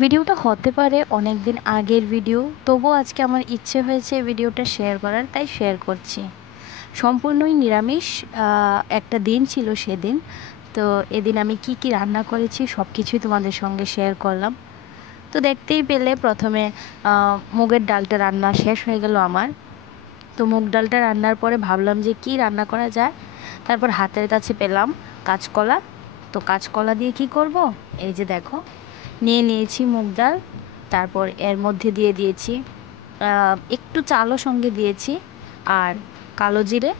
ভিডিওটা হতে পারে অনেক দিন আগের ভিডিও, তবুও আজকে আমার ইচ্ছে হয়েছে ভিডিওটা শেয়ার করার, তাই শেয়ার করছি। সম্পূর্ণই নিরামিষ একটা দিন ছিল সেদিন। তো এদিন আমি কি কি রান্না করেছি সব কিছুই তোমাদের সঙ্গে শেয়ার করলাম। তো দেখতেই পেলে প্রথমে মুগের ডালটা রান্না শেষ হয়ে গেল আমার। তো মুগ ডালটা রান্নার পরে ভাবলাম যে কি রান্না করা যায়। তারপর হাতের কাছে পেলাম কাঁচকলা। তো কাঁচকলা দিয়ে কি করব, এই যে দেখো নিয়েছি মুগ ডাল। তারপর এর মধ্যে দিয়ে দিয়েছি একটু চালও সঙ্গে দিয়েছি, আর কালো জিরে,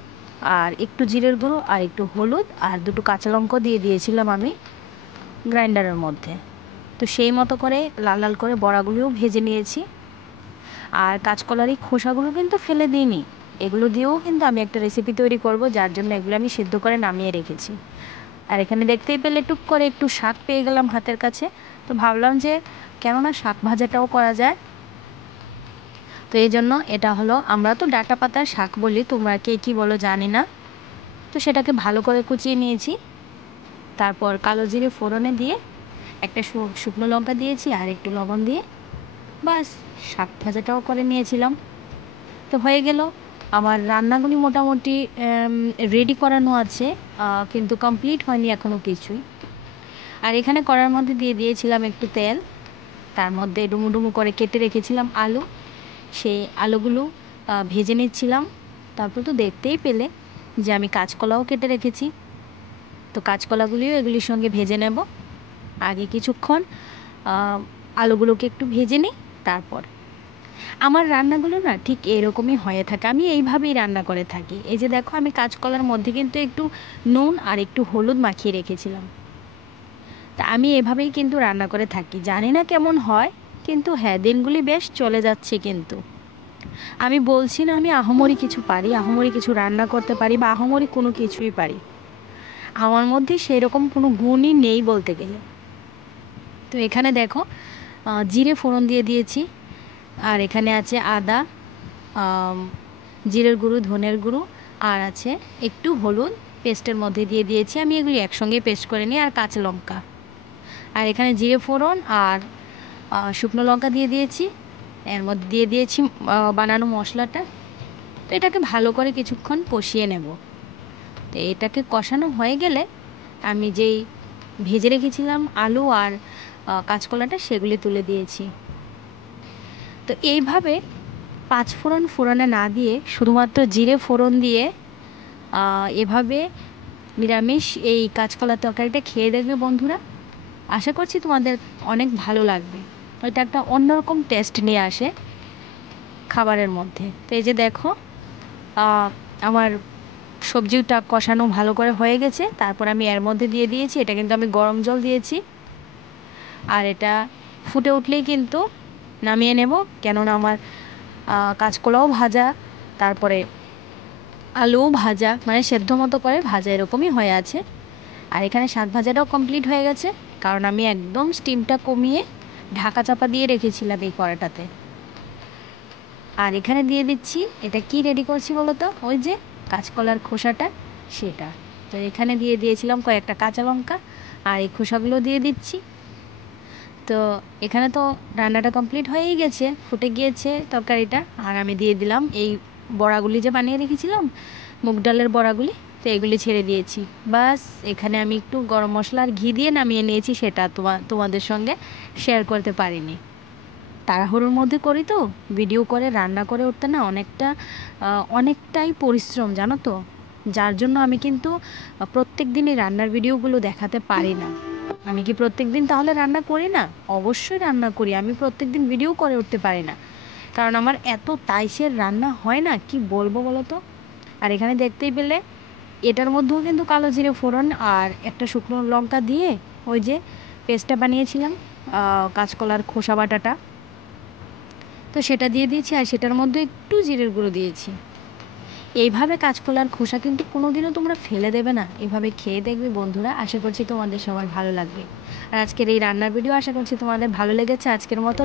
আর একটু জিরের গুঁড়ো, আর একটু হলুদ, আর দুটো কাঁচা লঙ্কা দিয়ে দিয়েছিলাম আমি গ্রাইন্ডারের মধ্যে। তো সেই মতো করে লাল লাল করে বড়াগুলোও ভেজে নিয়েছি। আর কাঁচকলার এই খোসাগুলো কিন্তু ফেলে দিইনি, এগুলো দিয়েও কিন্তু আমি একটা রেসিপি তৈরি করব, যার জন্য এগুলো আমি সিদ্ধ করে নামিয়ে রেখেছি। আর এখানে দেখতেই পেলে টুক করে একটু শাক পেয়ে গেলাম হাতের কাছে। তো ভাবলাম যে কেননা শাক ভাজাটাও করা যায়। তো এই জন্য এটা হলো, আমরা তো ডাঁটা পাতার শাক বলি, তোমরা কে কী বলো জানি না। তো সেটাকে ভালো করে কুচিয়ে নিয়েছি। তারপর কালো জিরে ফোড়নে দিয়ে একটা শুকনো লঙ্কা দিয়েছি আর একটু লবণ দিয়ে বাস শাক ভাজাটাও করে নিয়েছিলাম। তো হয়ে গেল আমার রান্নাগুলি মোটামুটি রেডি করানো আছে, কিন্তু কমপ্লিট হয়নি এখনও কিছুই। আর এখানে কড়ার মধ্যে দিয়ে দিয়েছিলাম একটু তেল, তার মধ্যে ডুমু ডুমু করে কেটে রেখেছিলাম আলু, সেই আলুগুলো ভেজে নিচ্ছিলাম। তারপর তো দেখতেই পেলে যে আমি কাঁচকলাও কেটে রেখেছি। তো কাঁচকলাগুলিও এগুলির সঙ্গে ভেজে নেব। আগে কিছুক্ষণ আলুগুলোকে একটু ভেজে নিই। তারপর আমার রান্নাগুলো না ঠিক এরকমই হয়ে থাকে, আমি এইভাবেই রান্না করে থাকি। এই যে দেখো আমি কাঁচকলার মধ্যে কিন্তু একটু নুন আর একটু হলুদ মাখিয়ে রেখেছিলাম। তা আমি এভাবেই কিন্তু রান্না করে থাকি, জানি না কেমন হয়, কিন্তু হ্যাঁ দিনগুলি বেশ চলে যাচ্ছে। কিন্তু আমি বলছি না আমি আহামরি কিছু পারি, আহামরি কিছু রান্না করতে পারি, বা আহামরি কোনো কিছুই পারি। আমার মধ্যে সেরকম কোনো গুণই নেই বলতে গেলে। তো এখানে দেখো জিরে ফোড়ন দিয়ে দিয়েছি, আর এখানে আছে আদা, জিরের গুঁড়ো, ধনের গুঁড়ো, আর আছে একটু হলুদ পেস্টের মধ্যে দিয়ে দিয়েছি। আমি এগুলি একসঙ্গে পেস্ট করে নিই, আর কাঁচা লঙ্কা। আর এখানে জিরে ফোড়ন আর শুকনো লঙ্কা দিয়ে দিয়েছি, এর মধ্যে দিয়ে দিয়েছি বানানো মশলাটা। তো এটাকে ভালো করে কিছুক্ষণ কষিয়ে নেব। তো এটাকে কষানো হয়ে গেলে আমি যেই ভেজে রেখেছিলাম আলু আর কাঁচকলাটা সেগুলি তুলে দিয়েছি। তো এইভাবে পাঁচ ফোড়ন ফোড়নে না দিয়ে শুধুমাত্র জিরে ফোড়ন দিয়ে এভাবে নিরামিষ এই কাঁচকলার তরকারিটা খেয়ে দেখবে বন্ধুরা, আশা করছি তোমাদের অনেক ভালো লাগবে। এটা একটা অন্যরকম টেস্ট নিয়ে আসে খাবারের মধ্যে। তো এই যে দেখো আমার সবজিটা কষানো ভালো করে হয়ে গেছে। তারপর আমি এর মধ্যে দিয়ে দিয়েছি, এটা কিন্তু আমি গরম জল দিয়েছি। আর এটা ফুটে উঠলেই কিন্তু নামিয়ে নেব, কেননা আমার কাঁচকলাও ভাজা, তারপরে আলুও ভাজা, মানে সেদ্ধ মতো করে ভাজা এরকমই হয়ে আছে। আর এখানে শাক ভাজাটাও কমপ্লিট হয়ে গেছে, কারণ আমি একদম স্টিমটা কমিয়ে ঢাকা চাপা দিয়ে রেখেছিলাম এই কড়াটাতে। আর এখানে দিয়ে দিচ্ছি, এটা কি রেডি করছি বলো তো, ওই যে কাঁচকলার খোসাটা সেটা। তো এখানে দিয়ে দিয়েছিলাম কয়েকটা কাঁচা লঙ্কা, আর এই খোসাগুলো দিয়ে দিচ্ছি। তো এখানে তো রান্নাটা কমপ্লিট হয়েই গেছে, ফুটে গিয়েছে তরকারিটা। আর আমি দিয়ে দিলাম এই বড়াগুলি যে বানিয়ে রেখেছিলাম মুগ ডালের বড়াগুলি, তো এগুলি ছেড়ে দিয়েছি। বাস এখানে আমি একটু গরম মশলা আর ঘি দিয়ে নামিয়ে নিয়েছি, সেটা তোমাদের সঙ্গে শেয়ার করতে পারিনি। তাড়াহুড়োর মধ্যে করি তো, ভিডিও করে রান্না করে উঠতে না অনেকটাই পরিশ্রম জানো তো, যার জন্য আমি কিন্তু প্রত্যেক দিনই রান্নার ভিডিওগুলো দেখাতে পারি না। আমি কি প্রত্যেক দিন তাহলে রান্না করি না? অবশ্যই রান্না করি, আমি প্রত্যেক দিন ভিডিও করে উঠতে পারি না, কারণ আমার এত তাইসের রান্না হয় না, কি বলবো বলো তো। আর এখানে দেখতেই পেলে এটার মধ্যেও কিন্তু কালো জিরে ফোড়ন আর একটা শুকনো লঙ্কা দিয়ে ওই যে পেস্টটা বানিয়েছিলাম কাঁচকলার খোসা বাটাটা, তো সেটা দিয়ে দিয়েছি। আর সেটার মধ্যে একটু জিরের গুঁড়ো দিয়েছি। এইভাবে কাঁচকলার খোসা কিন্তু কোনোদিনও তোমরা ফেলে দেবে না, এভাবে খেয়ে দেখবে বন্ধুরা, আশা করছি তোমাদের সবার ভালো লাগবে। আর আজকের এই রান্নার ভিডিও আশা করছি তোমাদের ভালো লেগেছে। আজকের মতো